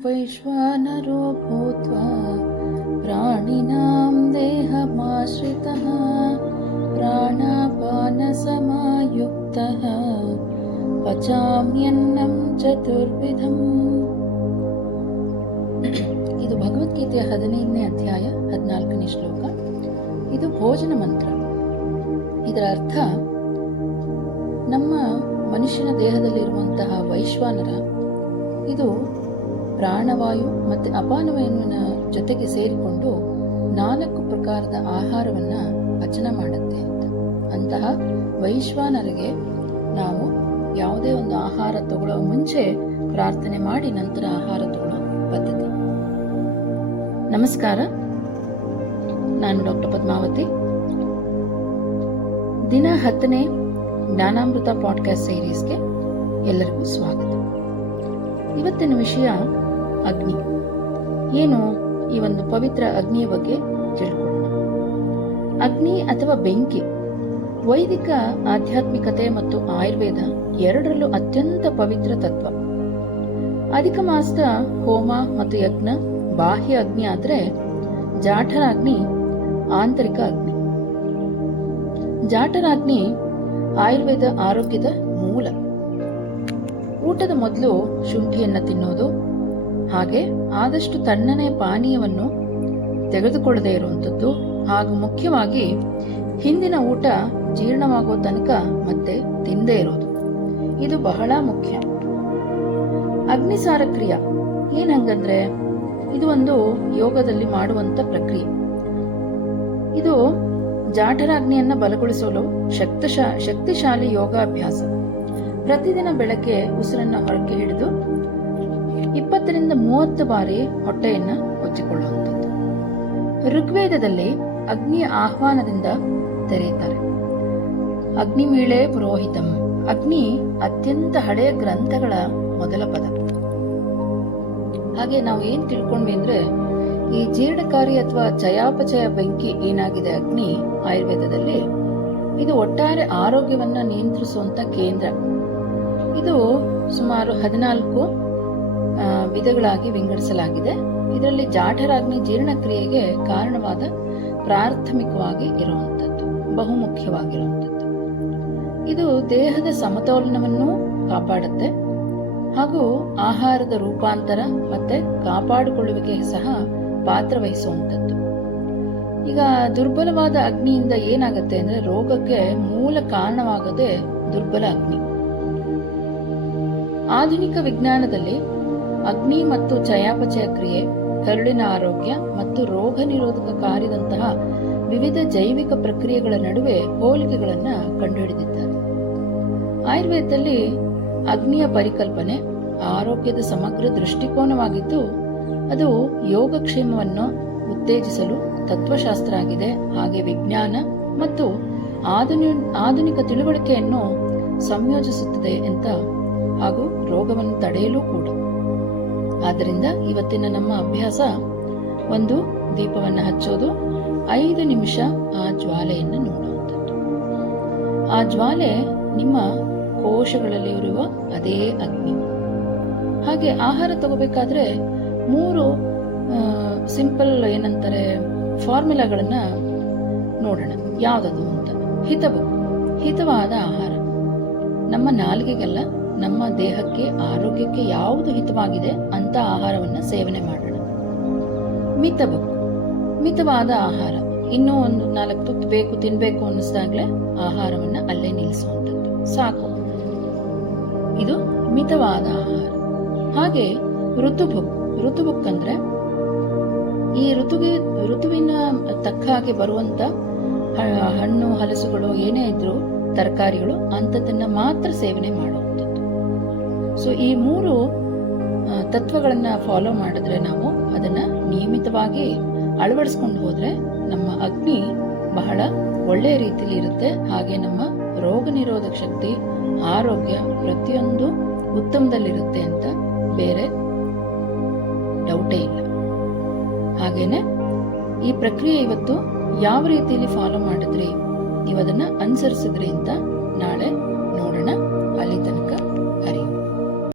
वैश्वानरो भूत्वा प्राणिनां देहमाश्रितः प्राणापानसमायुक्तः पचाम्यन्नं चतुर्विधम्. ಇದು ಭಗವದ್ಗೀತೆಯ 15ನೇ ಅಧ್ಯಾಯ 14ನೇ ಶ್ಲೋಕ. ಇದು ಭೋಜನ ಮಂತ್ರ. ಇದರ ಅರ್ಥ, ನಮ್ಮ ಮನುಷ್ಯನ ದೇಹದಲ್ಲಿರುವಂತಹ ವೈಶ್ವಾನರ ಇದು ಪ್ರಾಣವಾಯು ಮತ್ತು ಅಪಾನವಾಯುವಿನ ಜೊತೆಗೆ ಸೇರಿಕೊಂಡು 4 ಪ್ರಕಾರದ ಆಹಾರವನ್ನು ಪಚನ ಮಾಡುತ್ತೆ ಅಂತ. ಅಂತಹ ವೈಶ್ವಾನರಿಗೆ ನಾವು ಯಾವುದೇ ಒಂದು ಆಹಾರ ತಗೊಳ್ಳೋ ಮುಂಚೆ ಪ್ರಾರ್ಥನೆ ಮಾಡಿ ನಂತರ ಆಹಾರ ತಗೊಳ್ಳೋ ಪದ್ಧತಿ. ನಮಸ್ಕಾರ, ನಾನು ಡಾಕ್ಟರ್ ಪದ್ಮಾವತಿ. ದಿನ 10ನೇ ಜ್ಞಾನಾಮೃತ ಪಾಡ್ಕಾಸ್ಟ್ ಸೀರೀಸ್ಗೆ ಎಲ್ಲರಿಗೂ ಸ್ವಾಗತ. ಇವತ್ತಿನ ವಿಷಯ ಅಗ್ನಿ. ಏನು ಈ ಒಂದು ಪವಿತ್ರ ಅಗ್ನಿಯ ಬಗ್ಗೆ ತಿಳ್ಕೊಳ್ಳೋಣ. ಅಗ್ನಿ ಅಥವಾ ಬೆಂಕಿ ವೈದಿಕ ಆಧ್ಯಾತ್ಮಿಕತೆ ಮತ್ತು ಆಯುರ್ವೇದ ಎರಡರಲ್ಲೂ ಅತ್ಯಂತ ಪವಿತ್ರ ತತ್ವ. ಅಧಿಕ ಮಾಸದ ಹೋಮ ಮತ್ತು ಯಜ್ಞ ಬಾಹ್ಯ ಅಗ್ನಿ ಆದರೆ ಜಾಠರಾಗ್ನಿ ಆಂತರಿಕ ಅಗ್ನಿ. ಜಾಠರಾಗ್ನಿ ಆಯುರ್ವೇದ ಆರೋಗ್ಯದ ಮೂಲ. ಊಟದ ಮೊದಲು ಶುಂಠಿಯನ್ನು ತಿನ್ನೋದು, ಹಾಗೆ ಆದಷ್ಟು ತಣ್ಣನೆ ಪಾನೀಯವನ್ನು ತೆಗೆದುಕೊಳ್ಳದೇ ಇರುವಂಥದ್ದು, ಹಾಗೂ ಮುಖ್ಯವಾಗಿ ಹಿಂದಿನ ಊಟ ಜೀರ್ಣವಾಗೋ ತನಕ ಮತ್ತೆ ತಿಂದೇ ಇರೋದು, ಇದು ಬಹಳ ಮುಖ್ಯ. ಅಗ್ನಿಸಾರ ಕ್ರಿಯೆ ಏನಂಗಂದ್ರೆ ಇದು ಒಂದು ಯೋಗದಲ್ಲಿ ಮಾಡುವಂತ ಪ್ರಕ್ರಿಯೆ. ಇದು ಜಾಠರಾಗ್ನಿಯನ್ನ ಬಲಗೊಳಿಸಲು ಶಕ್ತಿಶಾಲಿ ಯೋಗಾಭ್ಯಾಸ. ಪ್ರತಿದಿನ ಬೆಳಗ್ಗೆ ಉಸಿರನ್ನ ಹೊರಕ್ಕೆ ಹಿಡಿದು 20 ರಿಂದ 30 ಬಾರಿ ಹೊಟ್ಟೆಯನ್ನ ಒಚ್ಚಿಕೊಳ್ಳುವಂಥದ್ದು. ಋಗ್ವೇದದಲ್ಲಿ ಅಗ್ನಿಯ ಆಹ್ವಾನದಿಂದ ತೆರೆಯುತ್ತಾರೆ. ಅಗ್ನಿಮೀಳೆ ಪುರೋಹಿತಂ. ಅಗ್ನಿ ಅತ್ಯಂತ ಹಳೆಯ ಗ್ರಂಥಗಳ ಮೊದಲ ಪದ. ಹಾಗೆ ನಾವು ಏನ್ ತಿಳ್ಕೊಂಡ್ವಿ ಅಂದ್ರೆ, ಈ ಜೀರ್ಣಕಾರಿ ಅಥವಾ ಚಯಾಪಚಯ ಬೆಂಕಿ ಏನಾಗಿದೆ ಅಗ್ನಿ ಆಯುರ್ವೇದದಲ್ಲಿ, ಇದು ಒಟ್ಟಾರೆ ಆರೋಗ್ಯವನ್ನ ನಿಯಂತ್ರಿಸುವಂತ ಕೇಂದ್ರ. ಇದು ಸುಮಾರು 14 ವಿಧಗಳಾಗಿ ವಿಂಗಡಿಸಲಾಗಿದೆ. ಇದರಲ್ಲಿ ಜಾಠರಾಗ್ನಿ ಜೀರ್ಣಕ್ರಿಯೆಗೆ ಕಾರಣವಾದ ಪ್ರಾಥಮಿಕವಾಗಿ ಇರುವಂಥದ್ದು, ಬಹುಮುಖ್ಯವಾಗಿರುವಂಥದ್ದು. ಇದು ದೇಹದ ಸಮತೋಲನವನ್ನು ಕಾಪಾಡುತ್ತೆ ಹಾಗೂ ಆಹಾರದ ರೂಪಾಂತರ ಮತ್ತೆ ಕಾಪಾಡಿಕೊಳ್ಳುವಿಕೆ ಸಹ ಪಾತ್ರ ವಹಿಸುವಂಥದ್ದು. ಈಗ ದುರ್ಬಲವಾದ ಅಗ್ನಿಯಿಂದ ಏನಾಗುತ್ತೆ ಅಂದ್ರೆ, ರೋಗಕ್ಕೆ ಮೂಲ ಕಾರಣವಾಗದೆ ದುರ್ಬಲ ಅಗ್ನಿ. ಆಧುನಿಕ ವಿಜ್ಞಾನದಲ್ಲಿ ಅಗ್ನಿ ಮತ್ತು ಚಯಾಪಚಯ ಕ್ರಿಯೆ, ಕರುಳಿನ ಆರೋಗ್ಯ ಮತ್ತು ರೋಗ ನಿರೋಧಕ ಕಾರ್ಯದಂತಹ ವಿವಿಧ ಜೈವಿಕ ಪ್ರಕ್ರಿಯೆಗಳ ನಡುವೆ ಹೋಲಿಕೆಗಳನ್ನು ಕಂಡುಹಿಡಿದಿದ್ದಾರೆ. ಆಯುರ್ವೇದದಲ್ಲಿ ಅಗ್ನಿಯ ಪರಿಕಲ್ಪನೆ ಆರೋಗ್ಯದ ಸಮಗ್ರ ದೃಷ್ಟಿಕೋನವಾಗಿದ್ದು, ಅದು ಯೋಗಕ್ಷೇಮವನ್ನು ಉತ್ತೇಜಿಸಲು ತತ್ವಶಾಸ್ತ್ರ ಆಗಿದೆ. ಹಾಗೆ ವಿಜ್ಞಾನ ಮತ್ತು ಆಧುನಿಕ ತಿಳುವಳಿಕೆಯನ್ನು ಸಂಯೋಜಿಸುತ್ತದೆ ಅಂತ, ಹಾಗೂ ರೋಗವನ್ನು ತಡೆಯಲು ಕೂಡ. ಆದ್ದರಿಂದ ಇವತ್ತಿನ ನಮ್ಮ ಅಭ್ಯಾಸ, ಒಂದು ದೀಪವನ್ನು ಹಚ್ಚೋದು, 5 ನಿಮಿಷ ಆ ಜ್ವಾಲೆಯನ್ನು ನೋಡುವಂಥದ್ದು. ಆ ಜ್ವಾಲೆ ನಿಮ್ಮ ಕೋಶಗಳಲ್ಲಿ ಇರುವ ಅದೇ ಅಗ್ನಿ. ಹಾಗೆ ಆಹಾರ ತಗೋಬೇಕಾದ್ರೆ 3 ಸಿಂಪಲ್ ಏನಂತಾರೆ ಫಾರ್ಮುಲಾಗಳನ್ನ ನೋಡೋಣ. ಯಾವ್ದದು ಅಂತ. ಹಿತವಾದ ಆಹಾರ. ನಮ್ಮ ನಾಲಿಗೆಗೆಲ್ಲ, ನಮ್ಮ ದೇಹಕ್ಕೆ, ಆರೋಗ್ಯಕ್ಕೆ ಯಾವುದು ಹಿತವಾಗಿದೆ ಅಂತ ಆಹಾರವನ್ನ ಸೇವನೆ ಮಾಡೋಣ. ಮಿತವಾದ ಆಹಾರ. ಇನ್ನೂ ಒಂದು 4 ತುತ್ತು ತಿನ್ಬೇಕು ಅನ್ನಿಸ್ದಾಗ್ಲೇ ಆಹಾರವನ್ನ ಅಲ್ಲೇ ನಿಲ್ಲಿಸುವಂಥದ್ದು, ಸಾಕು. ಇದು ಮಿತವಾದ ಆಹಾರ. ಹಾಗೆ ಋತುಬುಕ್ ಅಂದ್ರೆ ಈ ಋತುವಿನ ತಕ್ಕ ಹಾಗೆ ಬರುವಂತ ಹಣ್ಣು ಹಲಸುಗಳು ಏನೇ ಇದ್ರು, ತರಕಾರಿಗಳು ಅಂಥದನ್ನ ಮಾತ್ರ ಸೇವನೆ ಮಾಡುವಂಥದ್ದು. ಸೊ ಈ 3 ತತ್ವಗಳನ್ನ ಫಾಲೋ ಮಾಡಿದ್ರೆ, ನಾವು ಅದನ್ನ ನಿಯಮಿತವಾಗಿ ಅಳವಡಿಸ್ಕೊಂಡು ಹೋದ್ರೆ ನಮ್ಮ ಅಗ್ನಿ ಬಹಳ ಒಳ್ಳೆಯ ರೀತಿಯಲ್ಲಿ ಇರುತ್ತೆ. ಹಾಗೆ ನಮ್ಮ ರೋಗ ನಿರೋಧಕ ಶಕ್ತಿ, ಆರೋಗ್ಯ ಪ್ರತಿಯೊಂದು ಉತ್ತಮದಲ್ಲಿರುತ್ತೆ ಅಂತ ಬೇರೆ ಡೌಟೇ ಇಲ್ಲ. ಹಾಗೇನೆ ಈ ಪ್ರಕ್ರಿಯೆ ಇವತ್ತು ಯಾವ ರೀತಿಯಲ್ಲಿ ಫಾಲೋ ಮಾಡಿದ್ರಿ, ನೀವು ಅದನ್ನ ಅನುಸರಿಸಿದ್ರಿ ಅಂತ ನಾಳೆ